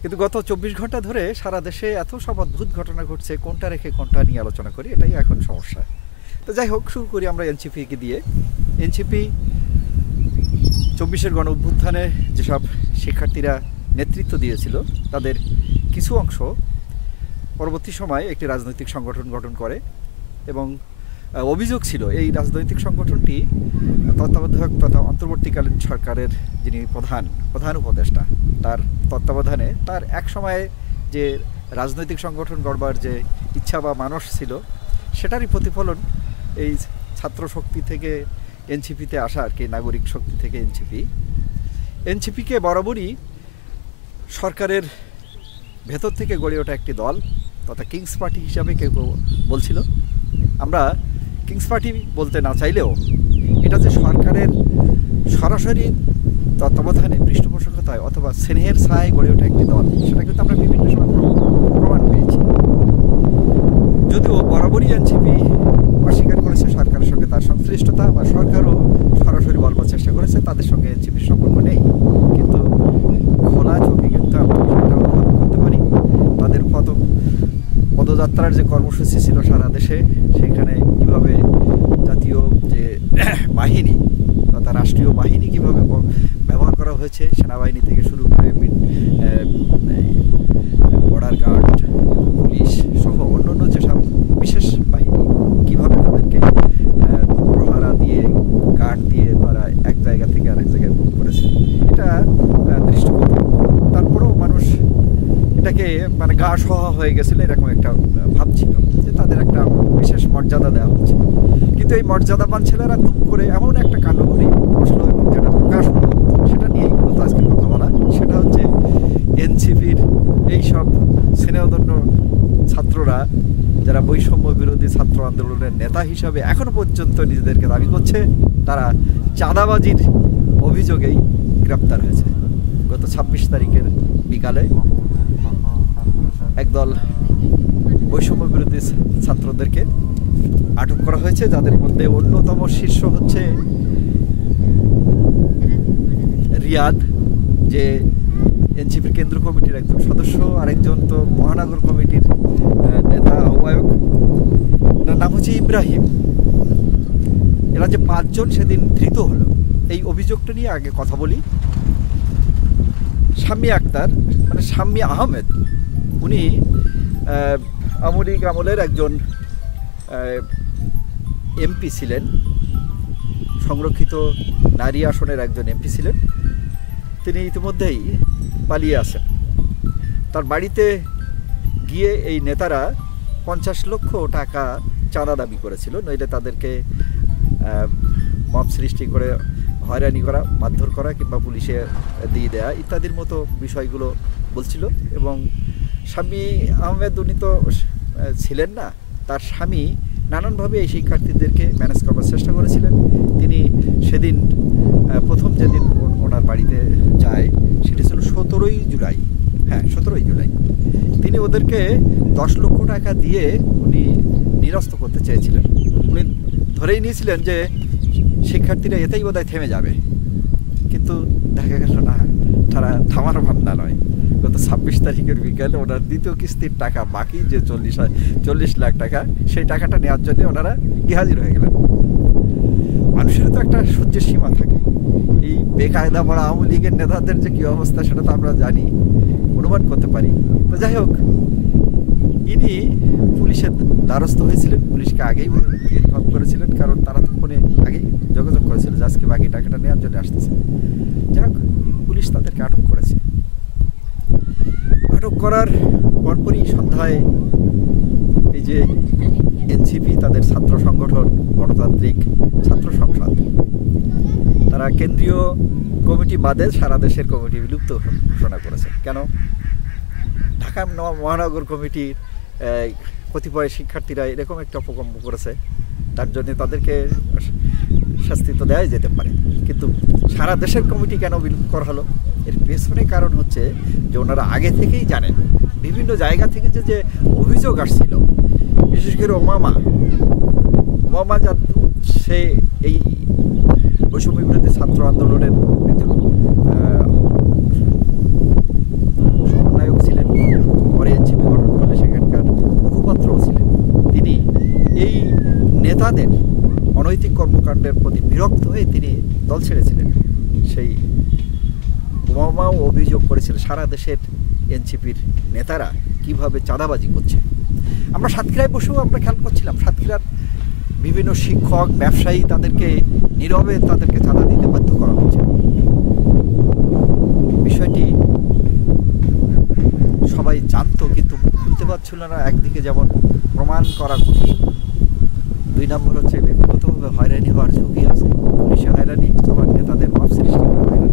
কিন্তু গত 24 ঘন্টা ধরে সারা দেশে এত সব অদ্ভুত ঘটনা ঘটছে, কোনটা রেখে কোনটা নিয়ে আলোচনা করি, এটাই এখন সমস্যা। তো যাই হোক, শুরু করি আমরা এনসিপিকে দিয়ে। এনসিপি 24-এর গণ অভ্যুত্থানে যেসব শিক্ষার্থীরা নেতৃত্ব দিয়েছিল তাদের কিছু অংশ পরবর্তী সময়ে একটি রাজনৈতিক সংগঠন গঠন করে এবং অভিযোগ ছিল এই রাজনৈতিক সংগঠনটি তত্ত্বাবধায়ক তথা অন্তর্বর্তীকালীন সরকারের যিনি প্রধান উপদেষ্টা তার তত্ত্বাবধানে তার এক সময়ে যে রাজনৈতিক সংগঠন গড়বার যে ইচ্ছা বা মানস ছিল সেটারই প্রতিফলন এই ছাত্র শক্তি থেকে এনসিপিতে আসা আর কি, নাগরিক শক্তি থেকে এনসিপিকে বরাবরই সরকারের ভেতর থেকে গড়ে ওঠা একটি দল তথা কিংস পার্টি হিসাবে কেউ বলছিল। আমরা কিংস পার্টি বলতে না চাইলেও এটা যে সরকারের সরাসরি তত্ত্বাবধানে পৃষ্ঠপোষকতায় অথবা স্নেহের ছায়ায় গড়ে ওঠা একটি দল, সেটা কিন্তু আমরা বিভিন্ন সময় প্রমাণ পেয়েছি। যদিও বরাবরই এনসিপি অস্বীকার করেছে সরকারের সঙ্গে তার সংশ্লিষ্টতা, বা সরকারও সরাসরি বলবার চেষ্টা করেছে তাদের সঙ্গে এনসিপির সম্পর্ক নেই, কিন্তু খোলা চোখে কিন্তু আমরা সেটা অনুভব করতে পারি। তাদের পদযাত্রার যে কর্মসূচি ছিল সারা দেশে, সেখানে কীভাবে জাতীয় যে বাহিনী তথা রাষ্ট্রীয় বাহিনী কীভাবে ব্যবহার করা হয়েছে, সেনাবাহিনী থেকে শুরু করে বর্ডার গার্ড, পুলিশ সহ অন্যান্য যেসব বিশেষ বাহিনী কীভাবে তাদেরকে প্রহারা দিয়ে গার্ড দিয়ে তারা এক জায়গা থেকে আরেক জায়গায় মুভ করেছে, এটা দৃষ্টিকোণ। তারপরেও মানুষ এটাকে মানে গা সহা হয়ে গেছিল এরকম একটা ভাব ছিল যে তাদের একটা বিশেষ মর্যাদা দেওয়া হচ্ছে। কিন্তু এই মর্যাদাবান ছেলেরা দুম করে এমন একটা কাণ্ড ঘটে বসলো এবং যেটা প্রকাশ হলো, সেটা নিয়েই মূলত আজকে কথা বলা। সেটা হচ্ছে এনসিপির এইসব স্নেহধন্য ছাত্ররা যারা বৈষম্য বিরোধী ছাত্র আন্দোলনের নেতা হিসাবে এখনো পর্যন্ত নিজেদেরকে দাবি করছে, তারা চাঁদাবাজির অভিযোগেই গ্রেপ্তার হয়েছে। গত 26 তারিখের বিকালে একদল বৈষম্য বিরোধী ছাত্রদেরকে আটক করা হয়েছে, যাদের মধ্যে অন্যতম শীর্ষ হচ্ছে রিয়াদ, যে এনসিপির কেন্দ্র কমিটির একজন সদস্য, আরেকজন তো মহানগর কমিটির নেতা আহ্বায়ক, এটার নাম হচ্ছে ইব্রাহিম। এরা যে 5 জন সেদিন ধৃত হলো, এই অভিযোগটা নিয়ে আগে কথা বলি। শাম্মী আক্তার মানে শাম্মী আহমেদ, উনি আওয়ামী লীগ আমলের একজন এমপি ছিলেন, সংরক্ষিত নারী আসনের একজন এমপি ছিলেন। তিনি ইতিমধ্যেই পালিয়ে আসেন। তার বাড়িতে গিয়ে এই নেতারা 50 লক্ষ টাকা চাঁদা দাবি করেছিল, নইলে তাদেরকে মব সৃষ্টি করে হয়রানি করা, মারধর করা কিংবা পুলিশে দিয়ে দেয়া ইত্যাদির মতো বিষয়গুলো বলছিল। এবং শাম্মী আহমেদ উনি তো ছিলেন না, তার স্বামী নানানভাবে এই শিক্ষার্থীদেরকে ম্যানেজ করবার চেষ্টা করেছিলেন। তিনি সেদিন প্রথম যেদিন ওনার বাড়িতে যায় সেটি ছিল 17ই জুলাই। হ্যাঁ, 17ই জুলাই। তিনি ওদেরকে 10 লক্ষ টাকা দিয়ে উনি নিরস্ত করতে চেয়েছিলেন। উনি ধরেই নিয়েছিলেন যে শিক্ষার্থীরা এতেই বোধহয় থেমে যাবে, কিন্তু দেখা গেল না, তারা থামার ভাবনা নয়। গত 26 তারিখের বিকালে ওনার দ্বিতীয় কিস্তির টাকা বাকি যে 40 লাখ টাকা, সেই টাকাটা নেওয়ার জন্য ওনারা হাজির হয়ে গেলেন। মানুষের তো একটা সহ্যের সীমা থাকে। এই বেকায়দা পড়া আওয়ামী লীগের নেতাদের যে কী অবস্থা সেটা তো আমরা জানি, অনুমান করতে পারি। তো যাই হোক, ইনি পুলিশের দ্বারস্থ হয়েছিলেন, পুলিশকে আগেই ইনফর্ম করেছিলেন, কারণ তারা তো ফোনে আগেই যোগাযোগ করেছিল যে আজকে বাকি টাকাটা নেওয়ার জন্য আসতেছে। যাই হোক, পুলিশ তাদেরকে আটক করেছে। আটক করার পরপরই সন্ধ্যায় এই যে এনসিপি তাদের ছাত্র সংগঠন গণতান্ত্রিক ছাত্র সংসদ, তারা কেন্দ্রীয় কমিটি বাদে সারা দেশের কমিটি বিলুপ্ত ঘোষণা করেছে। কেন? ঢাকা মহানগর কমিটির কতিপয় শিক্ষার্থীরা এরকম একটা অপকর্ম করেছে, তার জন্য তাদেরকে শাস্তি তো দেওয়াই যেতে পারে, কিন্তু সারা দেশের কমিটি কেন বিলুপ্ত করা হলো? এর পেছনে কারণ হচ্ছে যে ওনারা আগে থেকেই জানেন বিভিন্ন জায়গা থেকে যে অভিযোগ আসছিল, বিশেষ করে ওমামা যা সে এই বৈষম্য বিরোধী ছাত্র আন্দোলনের একজন সমন্বয়ক সরকারের প্রতি বিরক্ত হয়ে তিনি দল ছেড়েছিলেন। সেই ওবামাও অভিযোগ করেছিলেন সারা দেশের এনসিপির নেতারা কিভাবে চাঁদাবাজি করছে। আমরা সাতক্ষীরায় বসেও আমরা খেয়াল করছিলাম, সাতক্ষীরার বিভিন্ন শিক্ষক ব্যবসায়ী তাদেরকে নীরবে তাদেরকে চাঁদা দিতে বাধ্য করা হচ্ছে। বিষয়টি সবাই জানতো কিন্তু মুখ খুলতে পারছিল না। একদিকে যেমন প্রমাণ করা কঠিন, 2 নম্বর হচ্ছে ব্যক্তিগতভাবে হয়রানি হওয়ার ঝুঁকি আছে, পুলিশে হয়রানি, আবার নেতাদের ভাব সৃষ্টি করা হয়রানি।